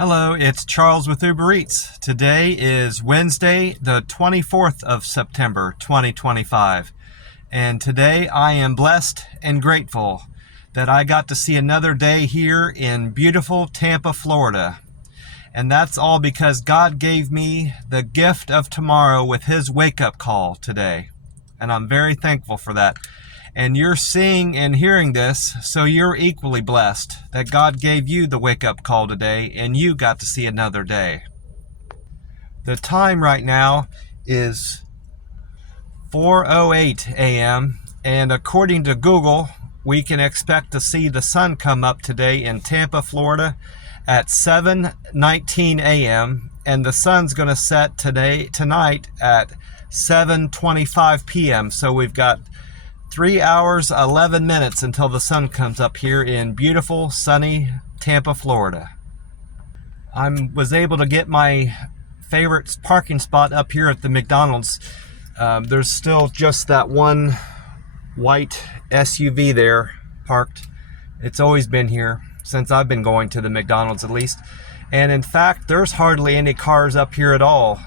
Hello, it's Charles with Uber Eats. Today is Wednesday, the 24th of September, 2025. And today I am blessed and grateful that I got to see another day here in beautiful Tampa, Florida. And that's all because God gave me the gift of tomorrow with His wake-up call today. And I'm very thankful for that. And you're seeing and hearing this, so you're equally blessed that God gave you the wake-up call today and you got to see another day. The time right now is 4:08 a.m. and according to Google, we can expect to see the sun come up today in Tampa, Florida at 7:19 a.m. and the sun's going to set tonight at 7:25 p.m. So we've got 3 hours, 11 minutes until the sun comes up here in beautiful, sunny Tampa, Florida. I was able to get my favorite parking spot up here at the McDonald's. There's still just that one white SUV there parked. It's always been here since I've been going to the McDonald's at least. And in fact, there's hardly any cars up here at all.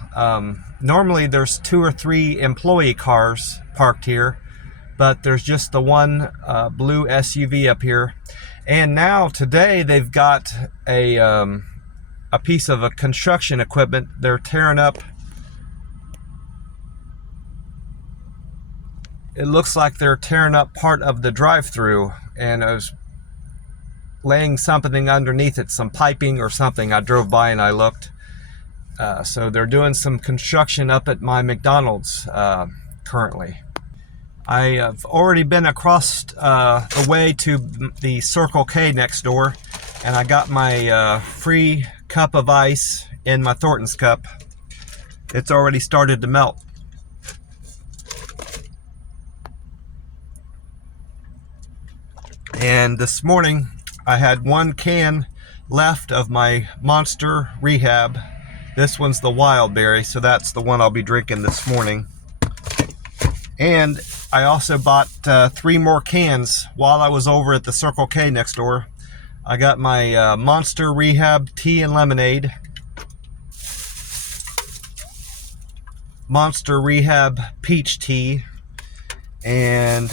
Normally there's 2 or 3 employee cars parked here, but there's just the one blue SUV up here. And now today they've got a piece of a construction equipment. They're tearing up. It looks like they're tearing up part of the drive-through, and I was laying something underneath it, some piping or something. I drove by and I looked. So they're doing some construction up at my McDonald's currently. I have already been across the way to the Circle K next door, and I got my free cup of ice in my Thornton's cup. It's already started to melt. And this morning I had 1 can left of my Monster Rehab. This one's the wild berry, so that's the one I'll be drinking this morning. And I also bought 3 more cans while I was over at the Circle K next door. I got my Monster Rehab tea and lemonade, Monster Rehab peach tea, and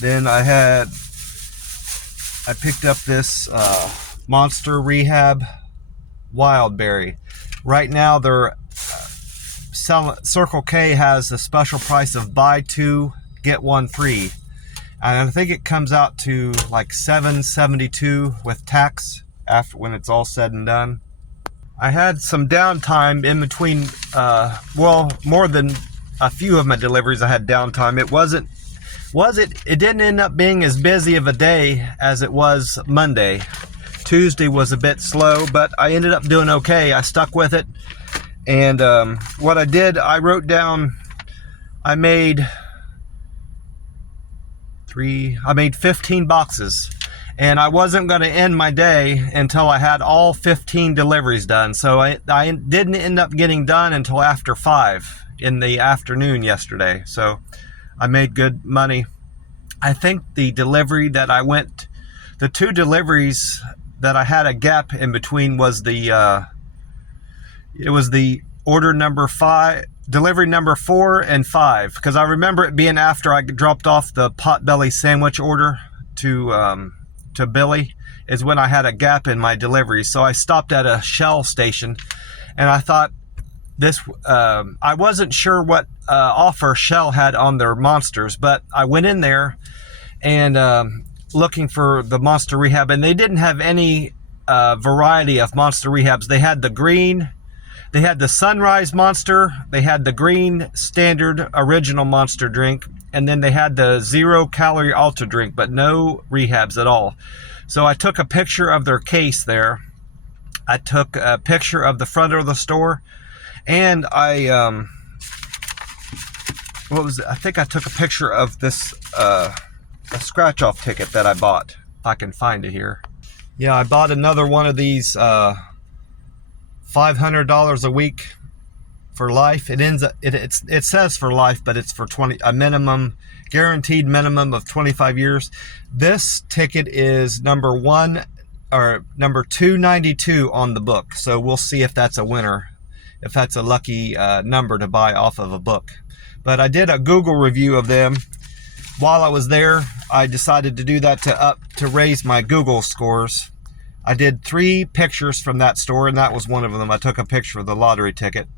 then I picked up this Monster Rehab wild berry. Right now they're Circle K has a special price of buy 2 get 1 free, and I think it comes out to like $7.72 with tax after when it's all said and done. I had some downtime in between. More than a few of my deliveries I had downtime. It didn't end up being as busy of a day as it was Monday. Tuesday was a bit slow, but I ended up doing okay. I stuck with it. And what I did, I wrote down, I made 15 boxes. And I wasn't going to end my day until I had all 15 deliveries done. So I didn't end up getting done until after 5 in the afternoon yesterday. So I made good money. I think the 2 deliveries that I had a gap in between was the order number 5, delivery number 4 and 5, because I remember it being after I dropped off the potbelly sandwich order to Billy is when I had a gap in my delivery. So I stopped at a Shell station, and I thought I wasn't sure what offer Shell had on their Monsters, but I went in there and looking for the Monster Rehab, and they didn't have any variety of Monster Rehabs. They had the green, they had the Sunrise Monster, they had the green standard original Monster drink, and then they had the 0-calorie Ultra drink, but no Rehabs at all. So I took a picture of their case there. I took a picture of the front of the store, and I think I took a picture of this a scratch-off ticket that I bought, if I can find it here. Yeah, I bought another one of these $500 a week for life. It says for life, but it's for a minimum, guaranteed minimum of 25 years. This ticket is number or number 292 on the book. So we'll see if that's a winner, if that's a lucky number to buy off of a book. But I did a Google review of them while I was there. I decided to do that to raise my Google scores. I did 3 pictures from that store, and that was one of them. I took a picture of the lottery ticket.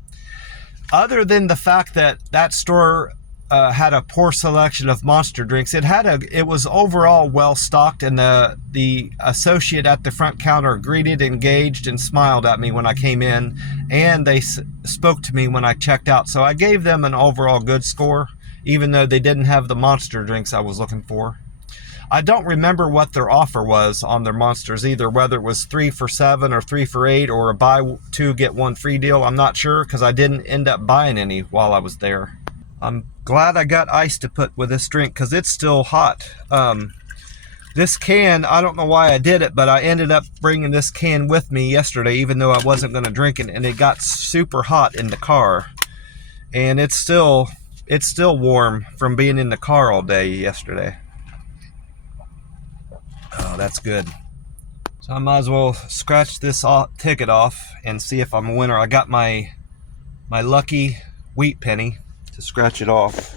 Other than the fact that that store had a poor selection of monster drinks, it was overall well stocked, and the associate at the front counter greeted, engaged, and smiled at me when I came in, and they spoke to me when I checked out. So I gave them an overall good score, even though they didn't have the monster drinks I was looking for. I don't remember what their offer was on their monsters either, whether it was 3 for $7 or 3 for $8 or a buy 2 get 1 free deal. I'm not sure, because I didn't end up buying any while I was there. I'm glad I got ice to put with this drink, because it's still hot. This can, I don't know why I did it, but I ended up bringing this can with me yesterday, even though I wasn't going to drink it, and it got super hot in the car. And it's still warm from being in the car all day yesterday. Oh, that's good. So I might as well scratch this ticket off and see if I'm a winner. I got my lucky wheat penny to scratch it off.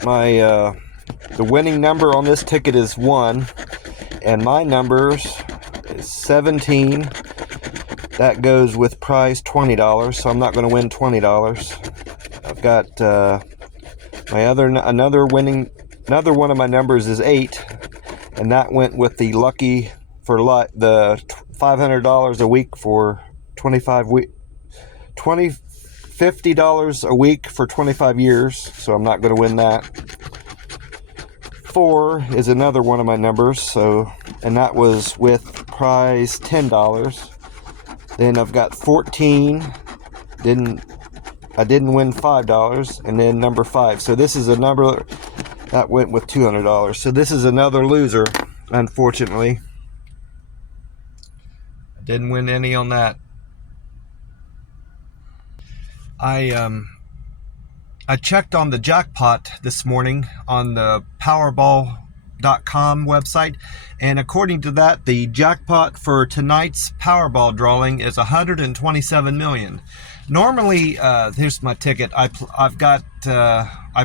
The winning number on this ticket is 1, and my numbers is 17. That goes with prize $20, so I'm not going to win $20. I've got another one of my numbers is 8, and that went with the lucky for the $500 a week for $50 a week for 25 years, so I'm not going to win that. 4 is another one of my numbers, and that was with prize $10. Then I've got 14. I didn't win $5, and then number 5. So this is a number that went with $200. So this is another loser, unfortunately. I didn't win any on that. I checked on the jackpot this morning on the Powerball.com website, and according to that, the jackpot for tonight's Powerball drawing is $127 million. Normally, here's my ticket. I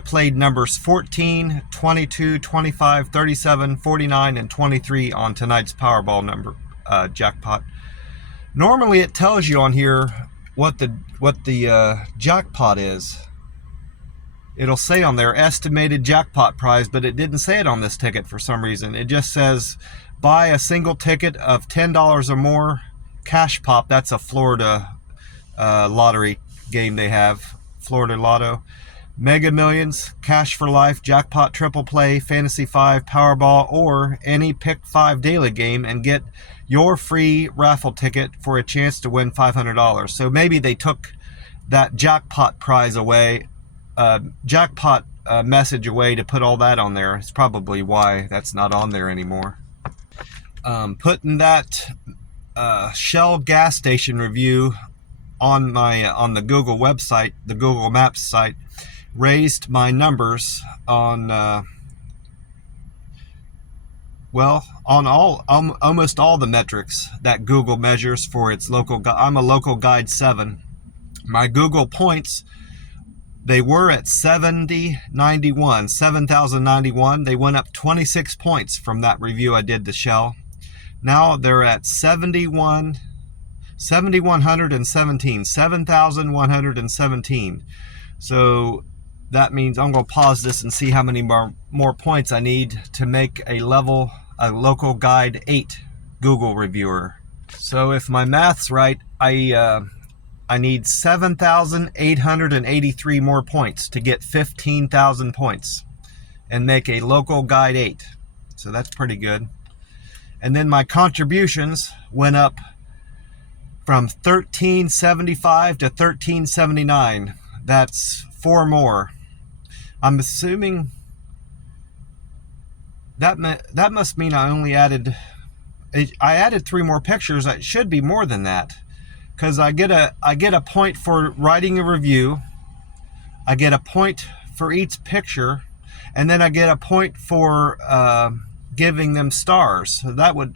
played numbers 14, 22, 25, 37, 49, and 23 on tonight's Powerball number jackpot. Normally, it tells you on here what the jackpot is. It'll say on there estimated jackpot prize, but it didn't say it on this ticket for some reason. It just says buy a single ticket of $10 or more, cash pop. That's a Florida lottery game they have, Florida Lotto. Mega Millions, Cash for Life, Jackpot Triple Play, Fantasy 5, Powerball, or any Pick 5 daily game, and get your free raffle ticket for a chance to win $500. So maybe they took that jackpot prize away, jackpot message away to put all that on there. It's probably why that's not on there anymore. Putting that Shell gas station review on the Google website, the Google Maps site, raised my numbers on almost all the metrics that Google measures for its local. I'm a local guide 7. My Google points, they were at 7,091. They went up 26 points from that review I did to Shell. Now they're at 7,117. So that means I'm going to pause this and see how many more points I need to make a local guide 8 Google reviewer. So if my math's right, I need 7,883 more points to get 15,000 points and make a local guide 8. So that's pretty good. And then my contributions went up from 1375 to 1379. That's 4 more. I'm assuming that must mean I only added 3 more pictures. It should be more than that, because I get a point for writing a review, I get a point for each picture, and then I get a point for giving them stars. So that would,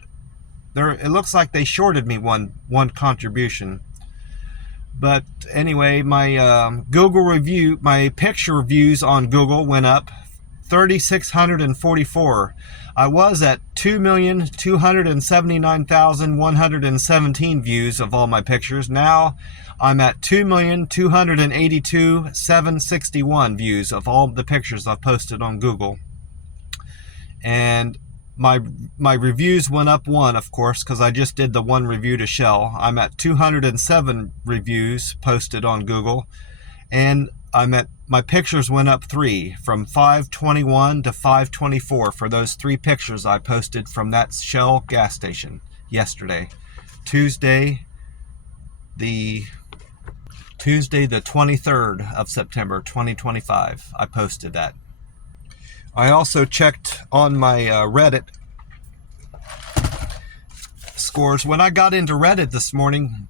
it looks like they shorted me one contribution. But anyway, my Google review, my picture reviews on Google went up 3,644. I was at 2,279,117 views of all my pictures. Now I'm at 2,282,761 views of all the pictures I've posted on Google. And my reviews went up one, of course, because I just did the one review to Shell. I'm at 207 reviews posted on Google, and my pictures went up 3, from 521 to 524 for those 3 pictures I posted from that Shell gas station yesterday, Tuesday the 23rd of September 2025. I posted that. I also checked on my Reddit scores. When I got into Reddit this morning,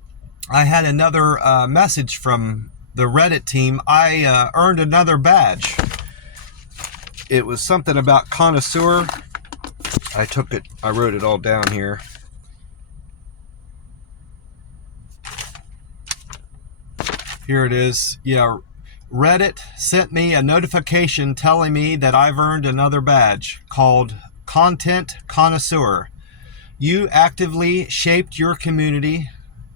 I had another message from the Reddit team. I earned another badge. It was something about connoisseur. I wrote it all down here. Here it is. Yeah. Reddit sent me a notification telling me that I've earned another badge called Content Connoisseur. You actively shaped your community.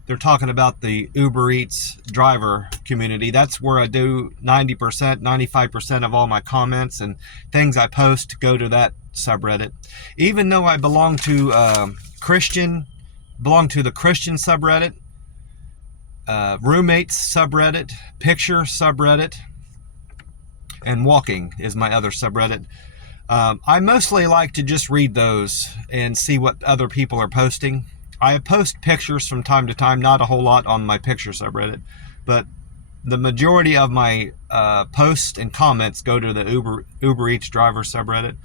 They're talking about the Uber Eats driver community. That's where I do 90%, 95% of all my comments and things I post go to that subreddit. Even though I belong to the Christian subreddit, roommates subreddit, picture subreddit, and walking is my other subreddit. I mostly like to just read those and see what other people are posting. I post pictures from time to time, not a whole lot on my picture subreddit, but the majority of my posts and comments go to the Uber Eats driver subreddit.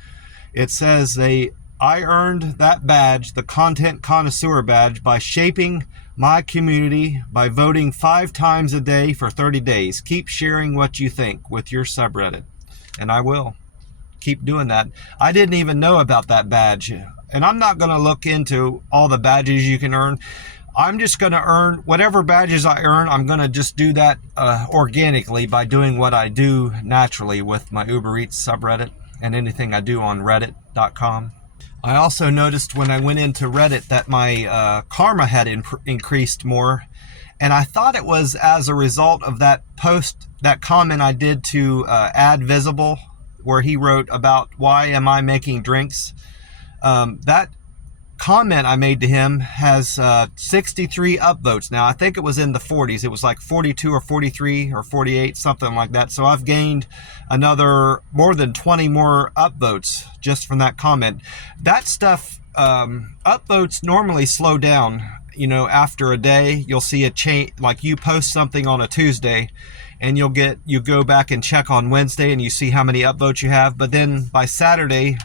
It says I earned that badge, the Content Connoisseur badge, by shaping my community by voting 5 times a day for 30 days. Keep sharing what you think with your subreddit. And I will keep doing that. I didn't even know about that badge. And I'm not going to look into all the badges you can earn. I'm just going to earn whatever badges I earn. I'm going to just do that organically by doing what I do naturally with my Uber Eats subreddit and anything I do on reddit.com. I also noticed when I went into Reddit that my karma had increased more, and I thought it was as a result of that comment I did to Ad Visible, where he wrote about why am I making drinks. That comment I made to him has 63 upvotes now. I think it was in the 40s. It was like 42 or 43 or 48, something like that. So I've gained another more than 20 more upvotes just from that comment. That stuff, upvotes normally slow down. You know, after a day, you'll see a change. Like you post something on a Tuesday, and you go back and check on Wednesday and you see how many upvotes you have. But then by Friday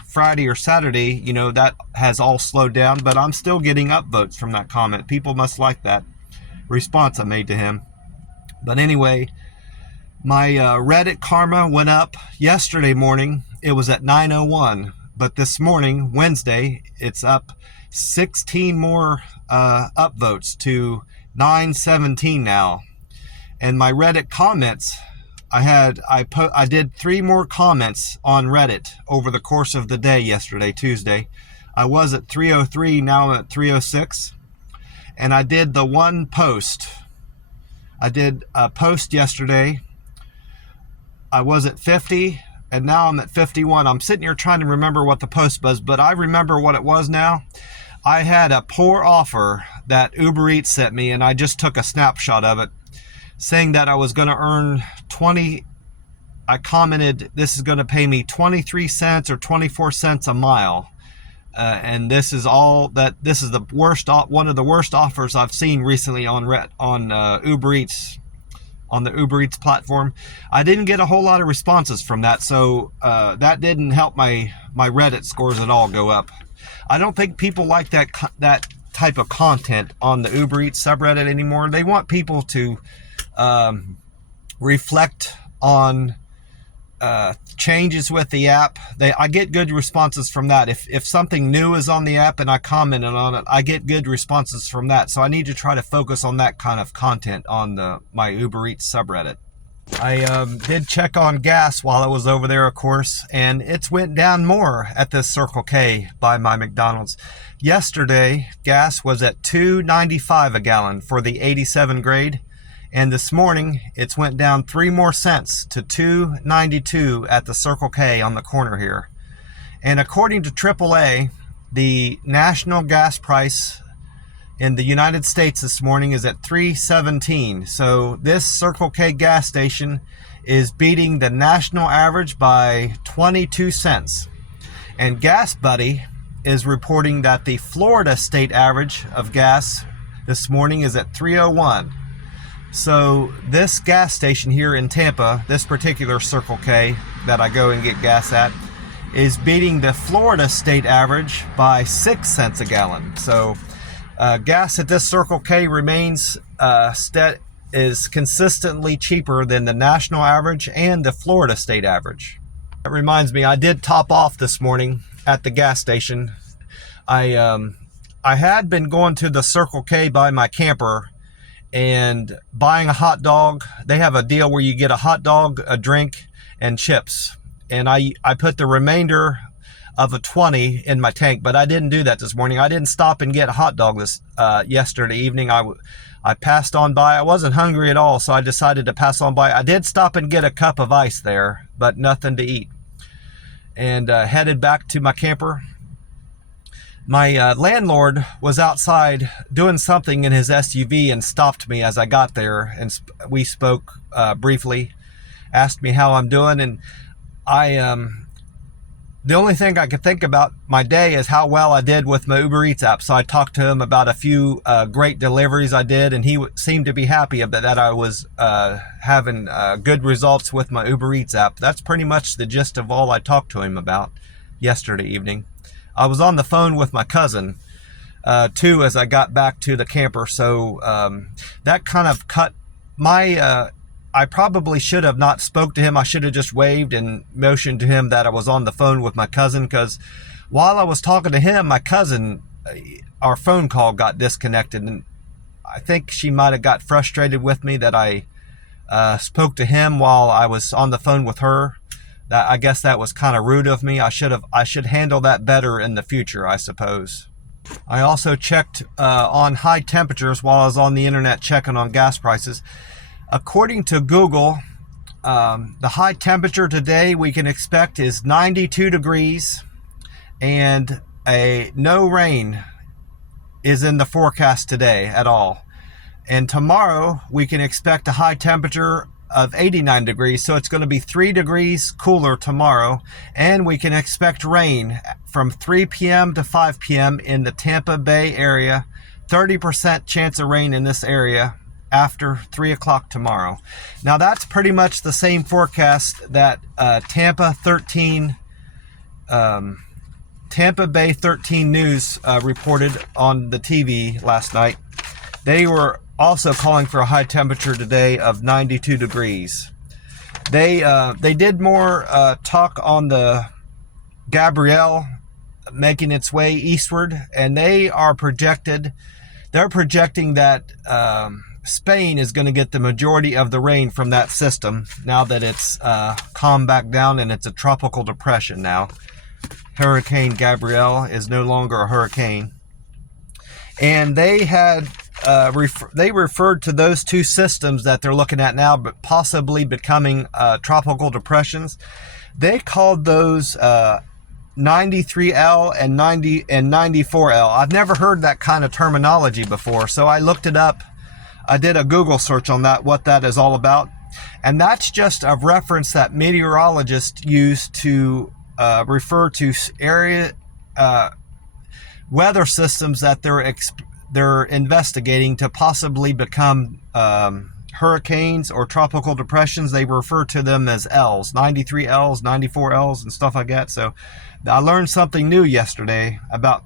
or Saturday, you know, that has all slowed down, but I'm still getting upvotes from that comment. People must like that response I made to him. But anyway, my Reddit karma went up yesterday morning. It was at 9:01, but this morning, Wednesday, it's up 16 more upvotes to 917 now. And my Reddit comments, I did 3 more comments on Reddit over the course of the day yesterday, Tuesday. I was at 303, now I'm at 306. And I did the one post. I did a post yesterday. I was at 50, and now I'm at 51. I'm sitting here trying to remember what the post was, but I remember what it was now. I had a poor offer that Uber Eats sent me, and I just took a snapshot of it, saying that I was going to earn I commented, this is going to pay me 23 cents or 24 cents a mile. And this is the worst, one of the worst offers I've seen recently on Uber Eats, on the Uber Eats platform. I didn't get a whole lot of responses from that, so that didn't help my Reddit scores at all go up. I don't think people like that type of content on the Uber Eats subreddit anymore. They want people to reflect on changes with the app. I get good responses from that. If something new is on the app and I commented on it, I get good responses from that. So I need to try to focus on that kind of content on my Uber Eats subreddit. I did check on gas while I was over there, of course, and it's went down more at this Circle K by my McDonald's. Yesterday, gas was at $2.95 a gallon for the 87 grade. And this morning, it's went down 3 more cents to $2.92 at the Circle K on the corner here. And according to AAA, the national gas price in the United States this morning is at $3.17. So this Circle K gas station is beating the national average by 22 cents. And Gas Buddy is reporting that the Florida state average of gas this morning is at $3.01. So this gas station here in Tampa, this particular Circle K that I go and get gas at, is beating the Florida state average by 6 cents a gallon. So gas at this Circle K remains is consistently cheaper than the national average and the Florida state average. That reminds me, I did top off this morning at the gas station. I had been going to the Circle K by my camper and buying a hot dog. They have a deal where you get a hot dog, a drink, and chips. And I put the remainder of a 20 in my tank, but I didn't do that this morning. I didn't stop and get a hot dog yesterday evening. I passed on by. I wasn't hungry at all, so I decided to pass on by. I did stop and get a cup of ice there, but nothing to eat. And headed back to my camper. My landlord was outside doing something in his SUV and stopped me as I got there, and we spoke briefly, asked me how I'm doing, and the only thing I could think about my day is how well I did with my Uber Eats app. So I talked to him about a few great deliveries I did, and he seemed to be happy about that I was having good results with my Uber Eats app. That's pretty much the gist of all I talked to him about yesterday evening. I was on the phone with my cousin too as I got back to the camper, so that kind of cut my I probably should have not spoke to him. I should have just waved and motioned to him that I was on the phone with my cousin, because while I was talking to him, my cousin, our phone call got disconnected, and I think she might have got frustrated with me that I spoke to him while I was on the phone with her. I guess that was kind of rude of me. I should handle that better in the future, I suppose. I also checked on high temperatures while I was on the internet checking on gas prices. According to Google, the high temperature today we can expect is 92 degrees, and no rain is in the forecast today at all. And tomorrow we can expect a high temperature of 89 degrees, so it's going to be 3 degrees cooler tomorrow, and we can expect rain from 3 p.m. to 5 p.m. in the Tampa Bay area. 30% chance of rain in this area after 3 o'clock tomorrow. Now that's pretty much the same forecast that Tampa Bay 13 News reported on the TV last night. They were also calling for a high temperature today of 92 degrees. They did more talk on the Gabrielle making its way eastward, and they're projecting that Spain is going to get the majority of the rain from that system now that it's calmed back down and it's a tropical depression now. Hurricane Gabrielle is no longer a hurricane. And they had they referred to those two systems that they're looking at now, but possibly becoming tropical depressions. They called those 93L and 94L. I've never heard that kind of terminology before, so I looked it up. I did a Google search on that, what that is all about. And that's just a reference that meteorologists use to refer to weather systems that they're investigating to possibly become hurricanes or tropical depressions. They refer to them as L's, 93 L's, 94 L's, and stuff like that. So I learned something new yesterday about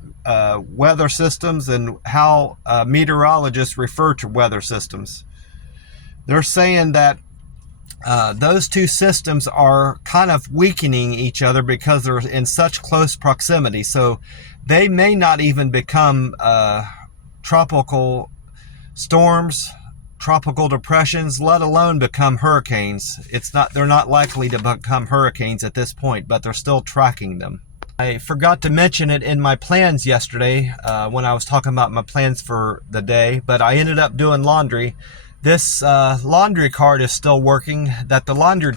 weather systems and how meteorologists refer to weather systems. They're saying that those two systems are kind of weakening each other because they're in such close proximity. So they may not even become tropical storms, tropical depressions, let alone become hurricanes. They're not likely to become hurricanes at this point, but they're still tracking them. I forgot to mention it in my plans yesterday when I was talking about my plans for the day, but I ended up doing laundry. This laundry card is still working that the laundry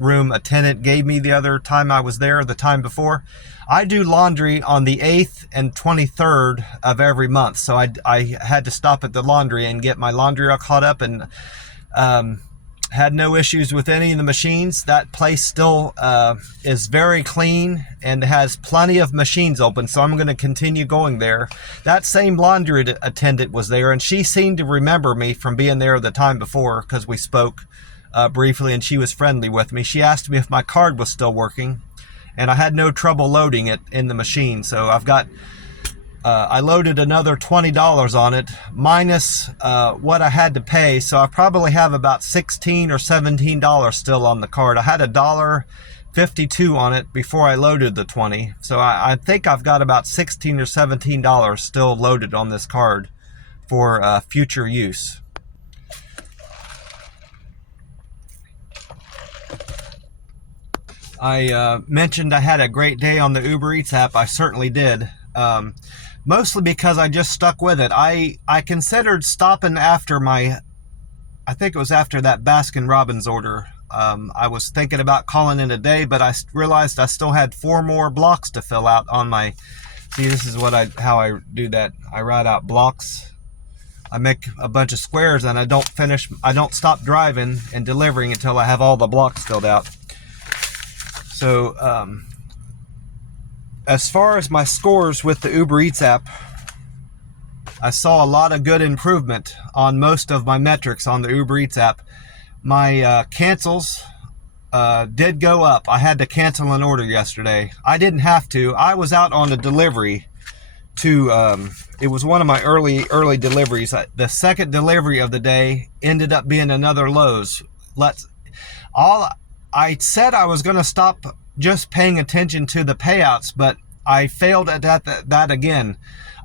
room attendant gave me the other time I was there, the time before. I do laundry on the 8th and 23rd of every month, so I had to stop at the laundry and get my laundry all caught up, and had no issues with any of the machines. That place still is very clean and has plenty of machines open, so I'm going to continue going there. That same laundry attendant was there, and she seemed to remember me from being there the time before because we spoke briefly, and she was friendly with me. She asked me if my card was still working, and I had no trouble loading it in the machine. So I've got I loaded another $20 on it, minus what I had to pay. So I probably have about $16 or $17 still on the card. I had $1.52 on it before I loaded the 20. So I think I've got about $16 or $17 still loaded on this card for future use. I mentioned I had a great day on the Uber Eats app. I certainly did. Mostly because I just stuck with it. I considered stopping after I think it was after that Baskin-Robbins order. I was thinking about calling it a day, but I realized I still had 4 more blocks to fill out on my, see, this is how I do that. I write out blocks. I make a bunch of squares, and I don't stop driving and delivering until I have all the blocks filled out. So, as far as my scores with the Uber Eats app, I saw a lot of good improvement on most of my metrics on the Uber Eats app. My cancels did go up. I had to cancel an order yesterday. I didn't have to. I was out on a delivery to, it was one of my early deliveries. The second delivery of the day ended up being another Lowe's. I said I was going to stop just paying attention to the payouts, but I failed at that again.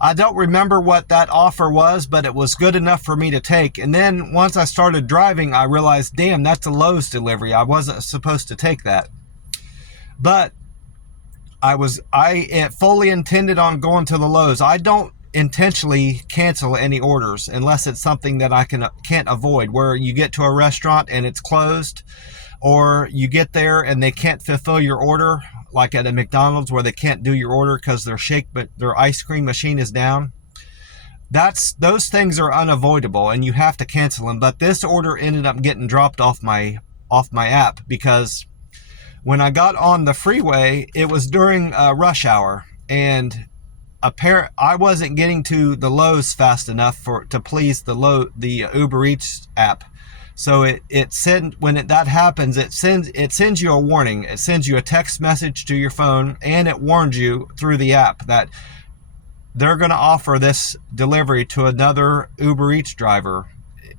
I don't remember what that offer was, but it was good enough for me to take. And then once I started driving, I realized, damn, that's a Lowe's delivery. I wasn't supposed to take that. But I fully intended on going to the Lowe's. I don't intentionally cancel any orders unless it's something that I can't avoid, where you get to a restaurant and it's closed, or you get there and they can't fulfill your order, like at a McDonald's where they can't do your order because their ice cream machine is down. Those things are unavoidable and you have to cancel them. But this order ended up getting dropped off my app because when I got on the freeway, it was during rush hour, and I wasn't getting to the Lowe's fast enough to please the Uber Eats app. So that happens, it sends you a warning. It sends you a text message to your phone, and it warns you through the app that they're going to offer this delivery to another Uber Eats driver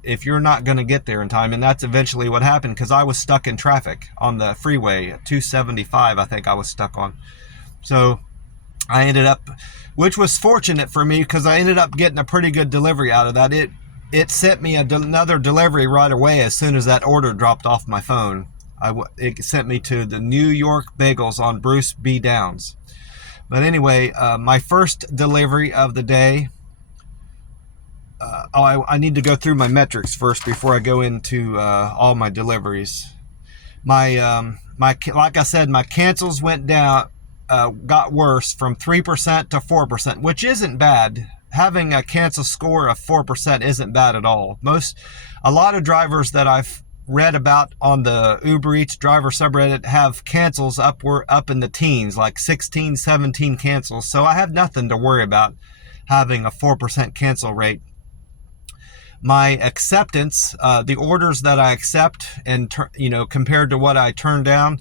if you're not going to get there in time. And that's eventually what happened, because I was stuck in traffic on the freeway at 275, I think I was stuck on. So I ended up, which was fortunate for me, because I ended up getting a pretty good delivery out of that. It sent me another delivery right away as soon as that order dropped off my phone. It sent me to the New York Bagels on Bruce B. Downs. But anyway, my first delivery of the day. I need to go through my metrics first before I go into all my deliveries. Like I said, my cancels went down, got worse from 3% to 4%, which isn't bad. Having a cancel score of 4% isn't bad at all. A lot of drivers that I've read about on the Uber Eats driver subreddit have cancels up in the teens, like 16, 17 cancels. So I have nothing to worry about having a 4% cancel rate. My acceptance, the orders that I accept, and compared to what I turn down,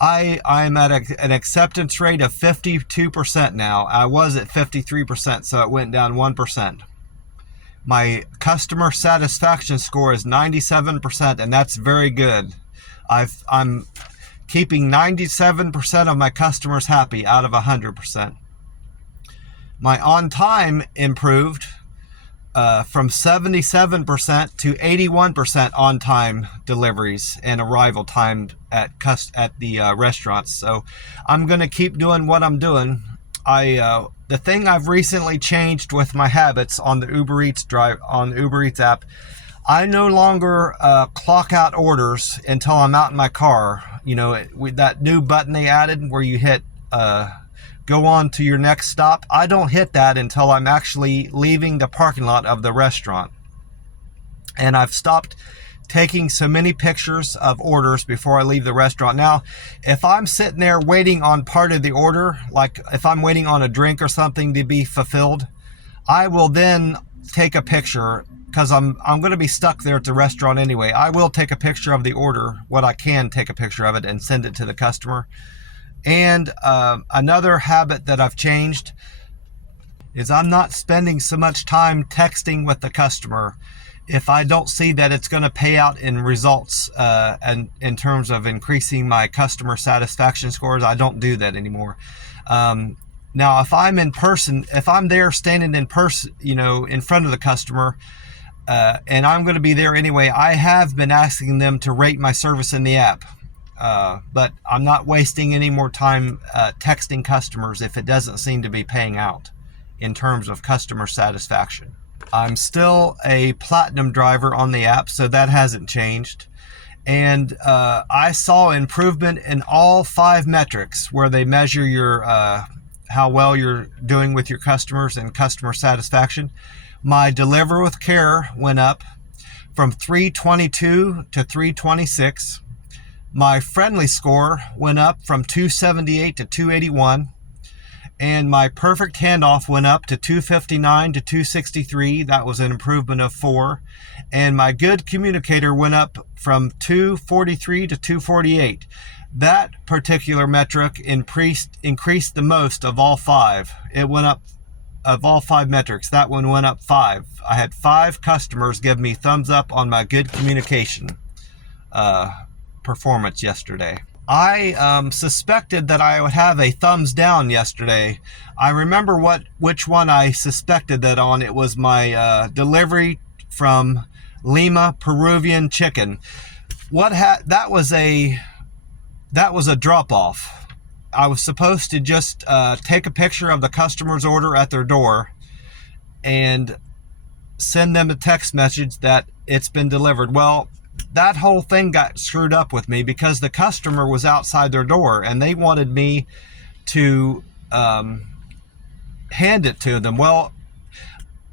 I'm at an acceptance rate of 52% now. I was at 53%, so it went down 1%. My customer satisfaction score is 97%, and that's very good. I'm keeping 97% of my customers happy out of 100%. My on time improved from 77% to 81% on time deliveries and arrival time at the restaurants. So I'm going to keep doing what I'm doing. The thing I've recently changed with my habits on the Uber Eats app, I no longer clock out orders until I'm out in my car. You know, with that new button they added where you hit go on to your next stop. I don't hit that until I'm actually leaving the parking lot of the restaurant. And I've stopped taking so many pictures of orders before I leave the restaurant. Now, if I'm sitting there waiting on part of the order, like if I'm waiting on a drink or something to be fulfilled, I will then take a picture, because I'm going to be stuck there at the restaurant anyway. I will take a picture of the order, what I can take a picture of it, and send it to the customer. And another habit that I've changed is I'm not spending so much time texting with the customer if I don't see that it's going to pay out in results and in terms of increasing my customer satisfaction scores. I don't do that anymore. Now, if I'm in person, if I'm there standing in person, you know, in front of the customer, and I'm going to be there anyway, I have been asking them to rate my service in the app. But I'm not wasting any more time texting customers if it doesn't seem to be paying out in terms of customer satisfaction. I'm still a platinum driver on the app, so that hasn't changed. And I saw improvement in all 5 metrics where they measure your how well you're doing with your customers and customer satisfaction. My deliver with care went up from 322 to 326. My friendly score went up from 278 to 281, and my perfect handoff went up to 259 to 263. That was an improvement of 4. And my good communicator went up from 243 to 248. That particular metric increased the most of all 5. It went up, of all 5 metrics, that one went up 5. I had 5 customers give me thumbs up on my good communication performance yesterday. I suspected that I would have a thumbs down yesterday. I remember which one I suspected that on. It was my delivery from Lima Peruvian chicken. That was a drop off. I was supposed to just take a picture of the customer's order at their door and send them a text message that it's been delivered. Well, that whole thing got screwed up with me because the customer was outside their door and they wanted me to hand it to them. Well,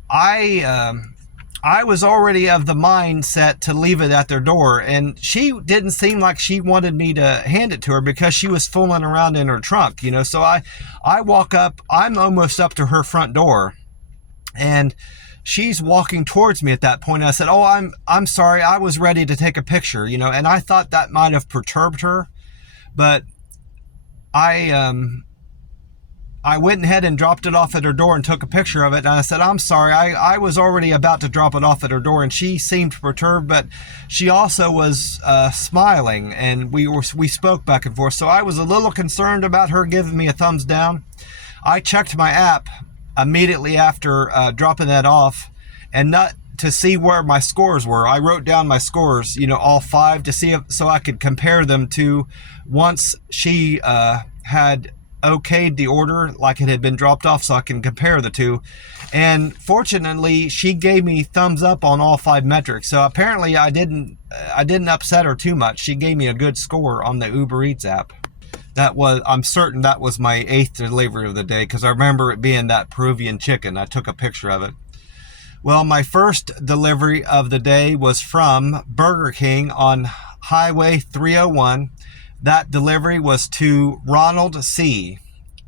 I was already of the mindset to leave it at their door, and she didn't seem like she wanted me to hand it to her because she was fooling around in her trunk, you know. So I walk up, I'm almost up to her front door, and she's walking towards me at that point. I said, "Oh, I'm sorry. I was ready to take a picture," you know, and I thought that might have perturbed her, but I went ahead and dropped it off at her door and took a picture of it. And I said, "I'm sorry. I was already about to drop it off at her door," and she seemed perturbed, but she also was smiling, and we spoke back and forth. So I was a little concerned about her giving me a thumbs down. I checked my app immediately after dropping that off, and not to see where my scores were. I wrote down my scores, you know, all 5, to see so I could compare them to once she had okayed the order, like it had been dropped off, so I can compare the two. And fortunately, she gave me thumbs up on all 5 metrics. So apparently I didn't upset her too much. She gave me a good score on the Uber Eats app. I'm certain that was my 8th delivery of the day, because I remember it being that Peruvian chicken. I took a picture of it. Well, my first delivery of the day was from Burger King on Highway 301. That delivery was to Ronald C.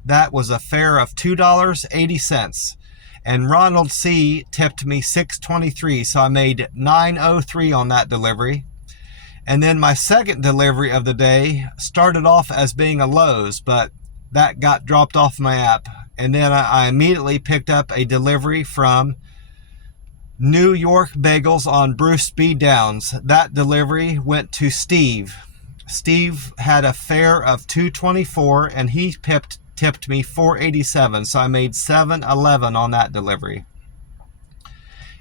That was a fare of $2.80. And Ronald C. tipped me $6.23, so I made $9.03 on that delivery. And then my second delivery of the day started off as being a Lowe's, but that got dropped off my app. And then I immediately picked up a delivery from New York Bagels on Bruce B. Downs. That delivery went to Steve. Steve had a fare of $2.24 and he tipped me $4.87, so I made $7.11 on that delivery.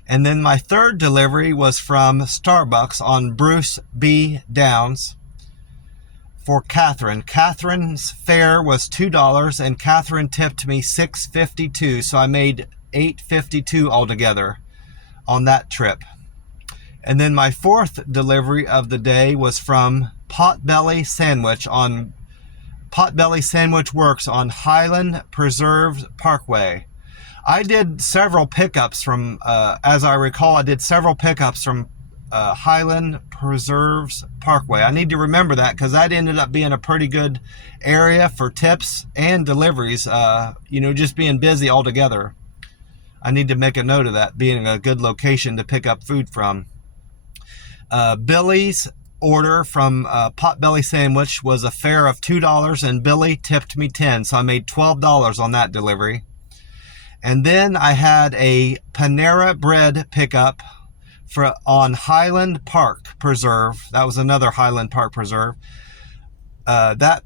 And then my third delivery was from Starbucks on Bruce B. Downs for Catherine. Catherine's fare was $2 and Catherine tipped me $6.52, so I made $8.52 altogether on that trip. And then my fourth delivery of the day was from Potbelly Sandwich on Potbelly Sandwich Works on Highland Preserve Parkway. I did several pickups from, as I recall, I did several pickups from Highland Preserves Parkway. I need to remember that because that ended up being a pretty good area for tips and deliveries, just being busy altogether. I need to make a note of that, being a good location to pick up food from. Billy's order from Potbelly Sandwich was a fare of $2 and Billy tipped me $10, so I made $12 on that delivery. And then I had a Panera Bread pickup on Highland Park Preserve. That was another Highland Park Preserve. That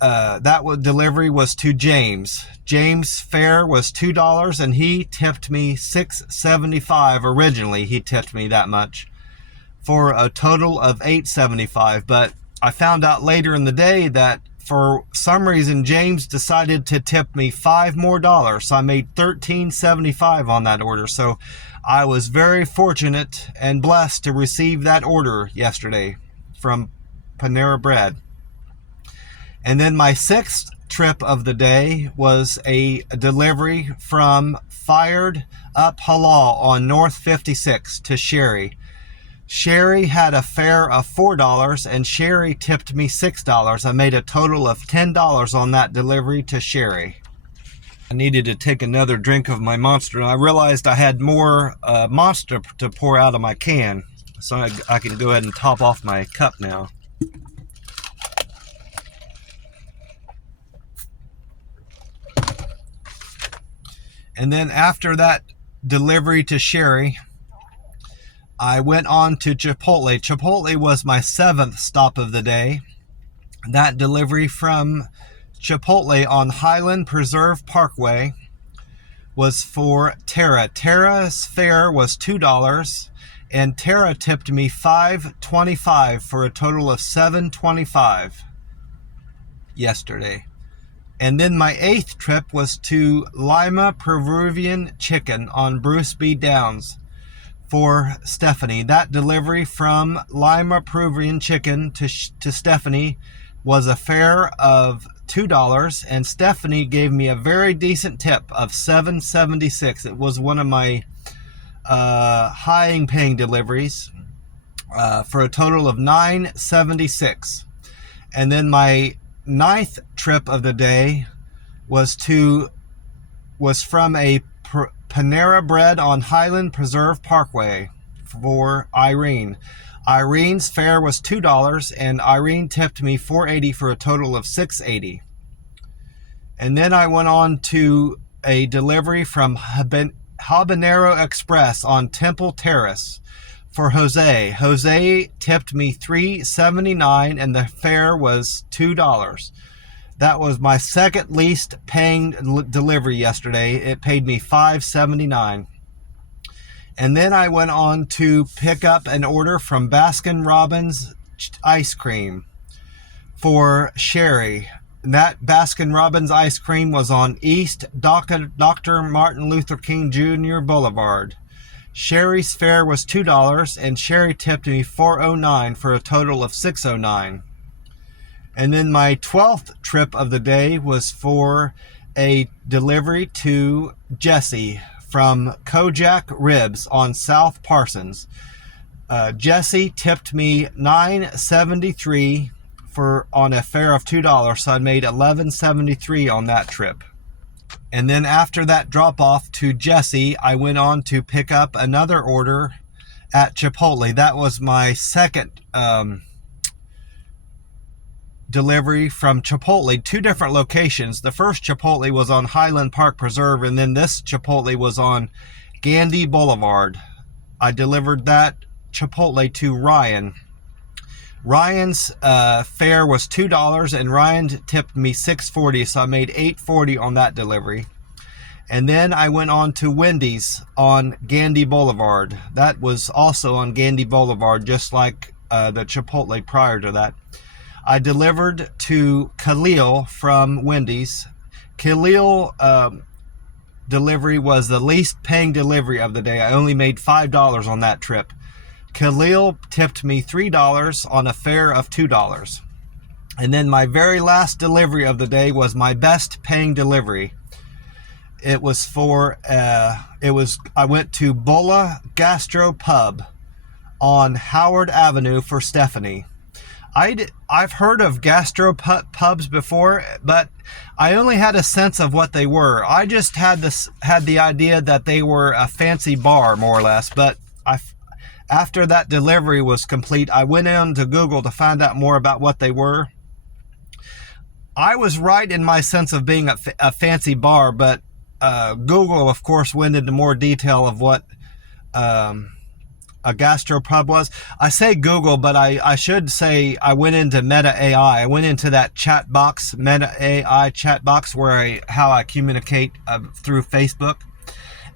delivery was to James. James' fare was $2 and he tipped me $6.75. Originally, he tipped me that much for a total of $8.75. But I found out later in the day that for some reason, James decided to tip me $5 more. So I made $13.75 on that order. So I was very fortunate and blessed to receive that order yesterday from Panera Bread. And then my sixth trip of the day was a delivery from Fired Up Halal on North 56 to Sherry. Sherry had a fare of $4 and Sherry tipped me $6. I made a total of $10 on that delivery to Sherry. I needed to take another drink of my Monster and I realized I had more Monster to pour out of my can. So I can go ahead and top off my cup now. And then after that delivery to Sherry, I went on to Chipotle. Chipotle was my seventh stop of the day. That delivery from Chipotle on Highland Preserve Parkway was for Tara. Tara's fare was $2 and Tara tipped me $5.25 for a total of $7.25 yesterday. And then my eighth trip was to Lima Peruvian Chicken on Bruce B. Downs for Stephanie. That delivery from Lima Peruvian Chicken to Stephanie was a fare of $2 and Stephanie gave me a very decent tip of $7.76. It was one of my high paying deliveries for a total of $9.76. And then my ninth trip of the day was from a Panera Bread on Highland Preserve Parkway for Irene. Irene's fare was $2 and Irene tipped me $4.80 for a total of $6.80. And then I went on to a delivery from Habanero Express on Temple Terrace for Jose. Jose tipped me $3.79 and the fare was $2. That was my second least paying delivery yesterday. It paid me $5.79. And then I went on to pick up an order from Baskin-Robbins ice cream for Sherry. That Baskin-Robbins ice cream was on East Dr. Martin Luther King Jr. Boulevard. Sherry's fare was $2 and Sherry tipped me $4.09 for a total of $6.09. And then my 12th trip of the day was for a delivery to Jesse from Kojak Ribs on South Parsons. Jesse tipped me $9.73 on a fare of $2, so I made $11.73 on that trip. And then after that drop off to Jesse, I went on to pick up another order at Chipotle. That was my second delivery from Chipotle, two different locations. The first Chipotle was on Highland Park Preserve, and then this Chipotle was on Gandy Boulevard. I delivered that Chipotle to Ryan. Ryan's fare was $2, and Ryan tipped me $6.40, so I made $8.40 on that delivery. And then I went on to Wendy's on Gandy Boulevard. That was also on Gandy Boulevard, just like the Chipotle prior to that. I delivered to Khalil from Wendy's. Khalil delivery was the least paying delivery of the day. I only made $5 on that trip. Khalil tipped me $3 on a fare of $2. And then my very last delivery of the day was my best paying delivery. It was for, I went to Bulla Gastro Pub on Howard Avenue for Stephanie. I've heard of gastro pubs before, but I only had a sense of what they were. I just had the idea that they were a fancy bar, more or less, but after that delivery was complete, I went on to Google to find out more about what they were. I was right in my sense of being a fancy bar, but Google, of course, went into more detail of what a gastro pub was. I say Google, but I should say I went into Meta AI. I went into that chat box, Meta AI chat box, where how I communicate through Facebook.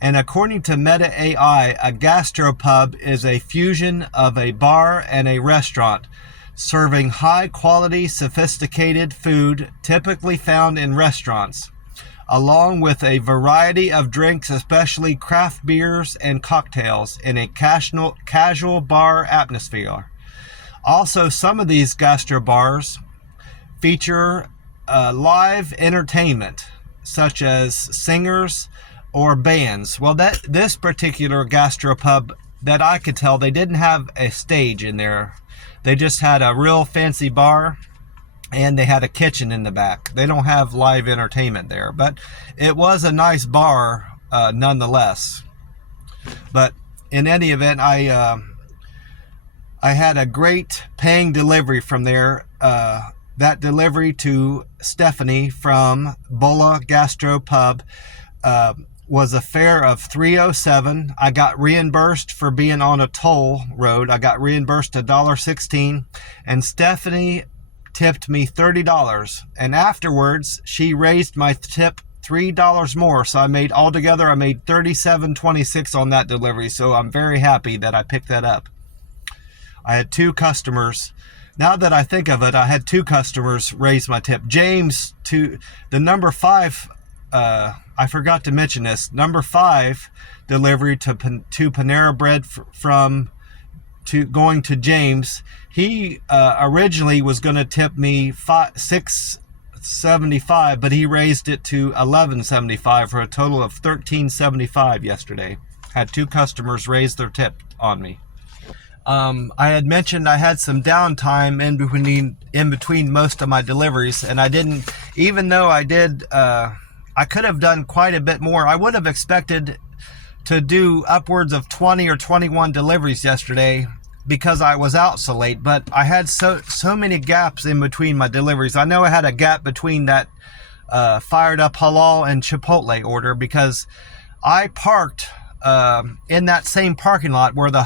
And according to Meta AI, a gastropub is a fusion of a bar and a restaurant, serving high-quality, sophisticated food typically found in restaurants, along with a variety of drinks, especially craft beers and cocktails, in a casual bar atmosphere. Also, some of these gastrobars feature live entertainment, such as singers or bands. Well, this particular gastropub, that I could tell, they didn't have a stage in there. They just had a real fancy bar, and they had a kitchen in the back. They don't have live entertainment there, but it was a nice bar nonetheless. But in any event, I had a great paying delivery from there. That delivery to Stephanie from Bulla Gastro Pub was a fare of $3.07. I got reimbursed for being on a toll road. I got reimbursed $1.16, and Stephanie tipped me $30. And afterwards, she raised my tip $3 more. So I made $37.26 on that delivery. So I'm very happy that I picked that up. I had two customers. Now that I think of it, I had two customers raise my tip. James, to the number 5, I forgot to mention this. Number 5 delivery to Panera Bread going to James. He originally was going to tip me $6.75, but he raised it to $11.75 for a total of $13.75 yesterday. Had two customers raise their tip on me. I had mentioned I had some downtime in between most of my deliveries, and I didn't, even though I did, I could have done quite a bit more. I would have expected to do upwards of 20 or 21 deliveries yesterday because I was out so late, but I had so many gaps in between my deliveries. I know I had a gap between that fired up halal and Chipotle order because I parked in that same parking lot where the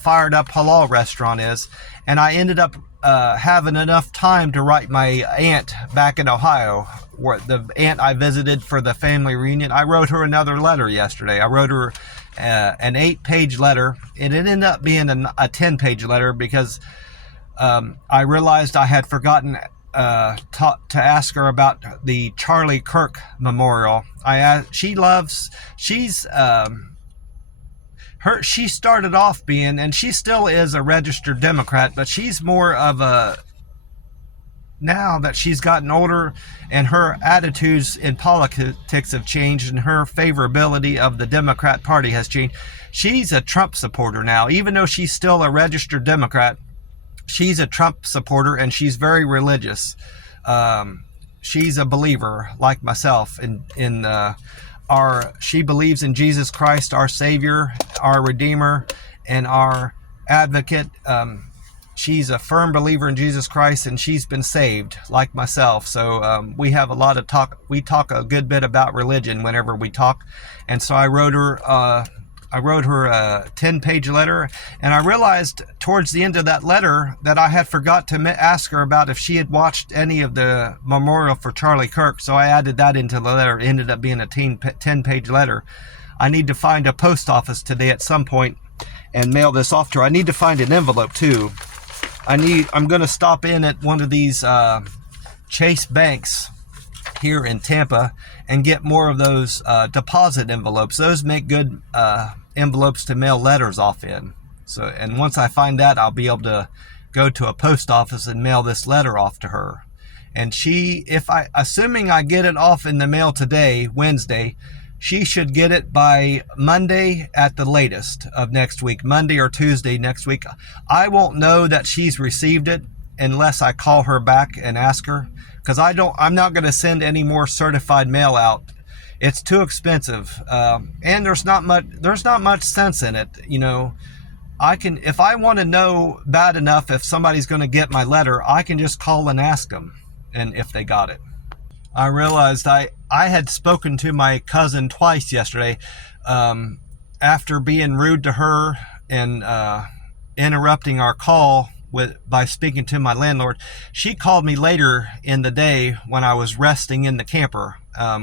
fired up halal restaurant is, and I ended up having enough time to write my aunt back in Ohio, where the aunt I visited for the family reunion. I wrote her another letter yesterday. I wrote her an 8-page letter. It ended up being a 10-page letter because I realized I had forgotten to ask her about the Charlie Kirk memorial. She started off being, and she still is, a registered Democrat, but she's more of now that she's gotten older and her attitudes in politics have changed and her favorability of the Democrat Party has changed. She's a Trump supporter now. Even though she's still a registered Democrat, she's a Trump supporter, and she's very religious. She's a believer like myself she believes in Jesus Christ, our Savior, our Redeemer, and our advocate. She's a firm believer in Jesus Christ, and she's been saved like myself. So we have a lot of talk. We talk a good bit about religion whenever we talk. And so I wrote her I wrote her a 10-page letter, and I realized towards the end of that letter that I had forgot to ask her about if she had watched any of the memorial for Charlie Kirk, so I added that into the letter. It ended up being a 10-page letter. I need to find a post office today at some point and mail this off to her. I need to find an envelope too. I'm going to stop in at one of these Chase banks here in Tampa and get more of those deposit envelopes. Those make good envelopes to mail letters off in. So, and once I find that, I'll be able to go to a post office and mail this letter off to her. And she, assuming I get it off in the mail today, Wednesday, she should get it by Monday at the latest of next week, Monday or Tuesday next week. I won't know that she's received it unless I call her back and ask her, because I'm not going to send any more certified mail out. It's too expensive, and there's not much sense in it. You know, if I want to know bad enough if somebody's going to get my letter, I can just call and ask them, and if they got it. I realized I had spoken to my cousin twice yesterday, after being rude to her and interrupting our call by speaking to my landlord. She called me later in the day when I was resting in the camper.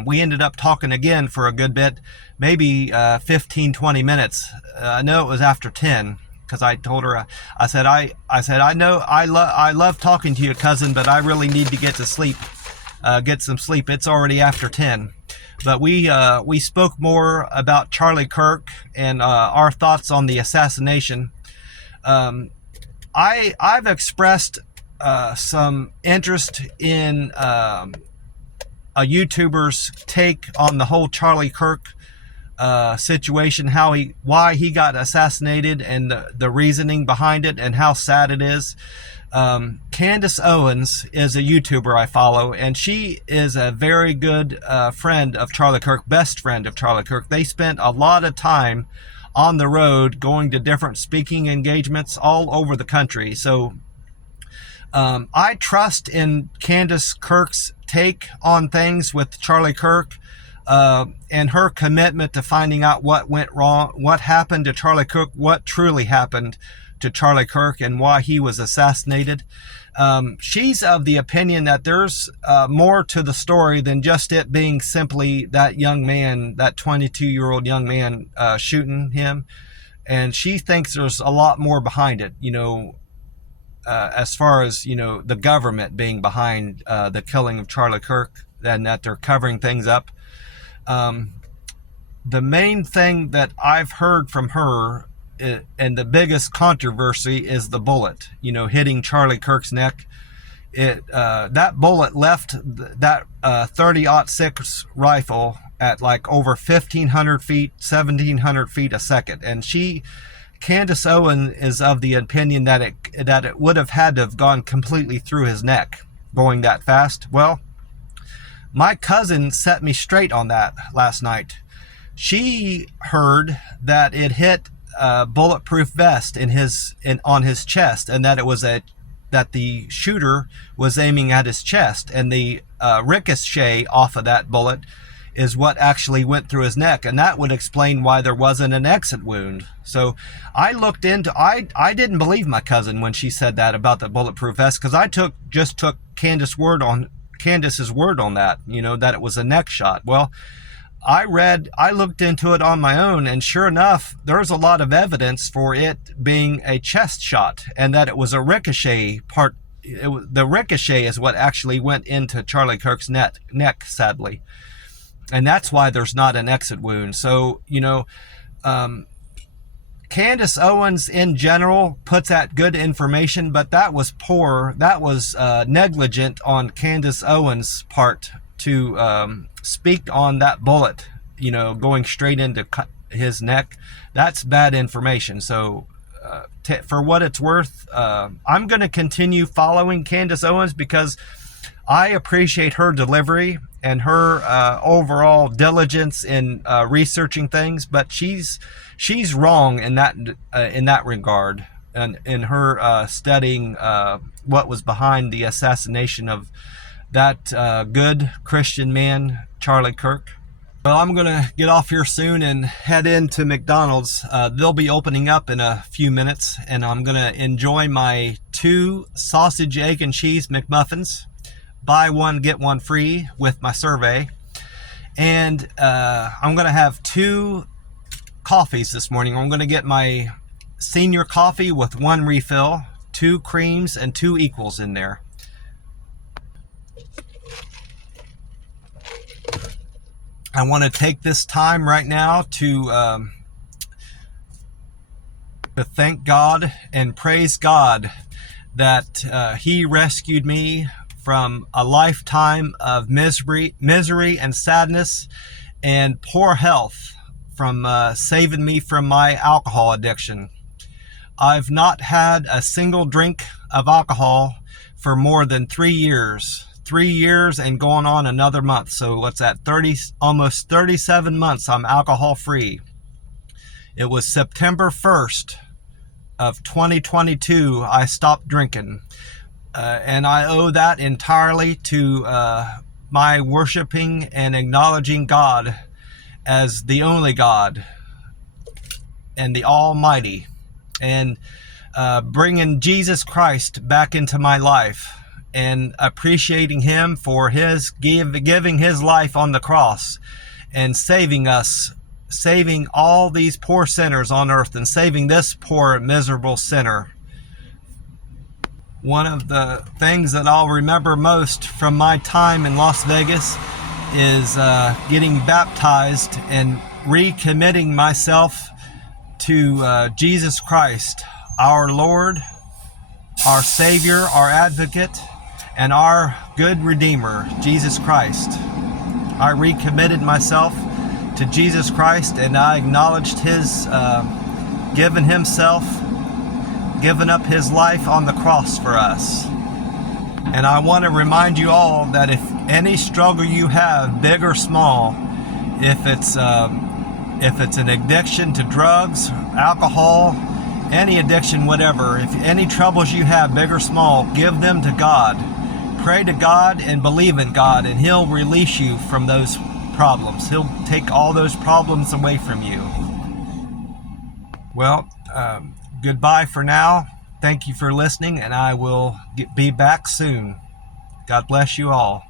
We ended up talking again for a good bit, maybe 15-20 minutes. I know it was after 10, because I told her, I said I know I love talking to you, cousin, but I really need to get to sleep. Get some sleep. It's already after 10. But we spoke more about Charlie Kirk and our thoughts on the assassination. I've expressed some interest in a YouTuber's take on the whole Charlie Kirk situation, why he got assassinated, and the reasoning behind it, and how sad it is. Candace Owens is a YouTuber I follow, and she is a very good friend of Charlie Kirk, best friend of Charlie Kirk. They spent a lot of time on the road going to different speaking engagements all over the country. So I trust in Candace Kirk's take on things with Charlie Kirk, and her commitment to finding out what went wrong, what happened to Charlie Kirk, what truly happened to Charlie Kirk, and why he was assassinated. She's of the opinion that there's more to the story than just it being simply that young man, that 22-year-old young man shooting him. And she thinks there's a lot more behind it, you know, as far as, you know, the government being behind the killing of Charlie Kirk, and that they're covering things up. The main thing that I've heard from her, and the biggest controversy, is the bullet, you know, hitting Charlie Kirk's neck. That bullet left that 30-06 rifle at like over 1,500 feet, 1,700 feet a second. And Candace Owen is of the opinion that it would have had to have gone completely through his neck, going that fast. Well, my cousin set me straight on that last night. She heard that it hit a bulletproof vest on his chest, and that the shooter was aiming at his chest, and the ricochet off of that bullet is what actually went through his neck, and that would explain why there wasn't an exit wound. So I looked into, I didn't believe my cousin when she said that about the bulletproof vest, because I just took Candace's word on that, you know, that it was a neck shot. Well, I looked into it on my own, and sure enough, there's a lot of evidence for it being a chest shot, and that it was a ricochet part. The ricochet is what actually went into Charlie Kirk's neck, sadly. And that's why there's not an exit wound. So, you know, Candace Owens in general puts out good information, but that was poor. That was negligent on Candace Owens' part to speak on that bullet, you know, going straight into his neck. That's bad information. So for what it's worth, I'm going to continue following Candace Owens because I appreciate her delivery and her overall diligence in researching things, but she's wrong in that regard, and in her studying what was behind the assassination of that good Christian man, Charlie Kirk. Well, I'm going to get off here soon and head into McDonald's. They'll be opening up in a few minutes, and I'm going to enjoy my 2 sausage, egg, and cheese McMuffins. Buy one, get one free with my survey. And I'm going to have 2 coffees this morning. I'm going to get my senior coffee with 1 refill, 2 creams, and 2 equals in there. I want to take this time right now to thank God and praise God that He rescued me from a lifetime of misery and sadness and poor health, from saving me from my alcohol addiction. I've not had a single drink of alcohol for more than 3 years. 3 years and going on another month. So what's that, almost 37 months I'm alcohol free. It was September 1st of 2022 I stopped drinking. And I owe that entirely to my worshiping and acknowledging God as the only God and the Almighty, and bringing Jesus Christ back into my life, and appreciating Him for His giving His life on the cross and saving us, saving all these poor sinners on earth, and saving this poor miserable sinner. One of the things that I'll remember most from my time in Las Vegas is getting baptized and recommitting myself to Jesus Christ, our Lord, our Savior, our Advocate, and our good Redeemer, Jesus Christ. I recommitted myself to Jesus Christ, and I acknowledged His giving up His life on the cross for us. And I want to remind you all that if any struggle you have, big or small, if it's an addiction to drugs, alcohol, any addiction, whatever, if any troubles you have, big or small, give them to God. Pray to God and believe in God, and He'll release you from those problems. He'll take all those problems away from you. Well, goodbye for now. Thank you for listening, and I will be back soon. God bless you all.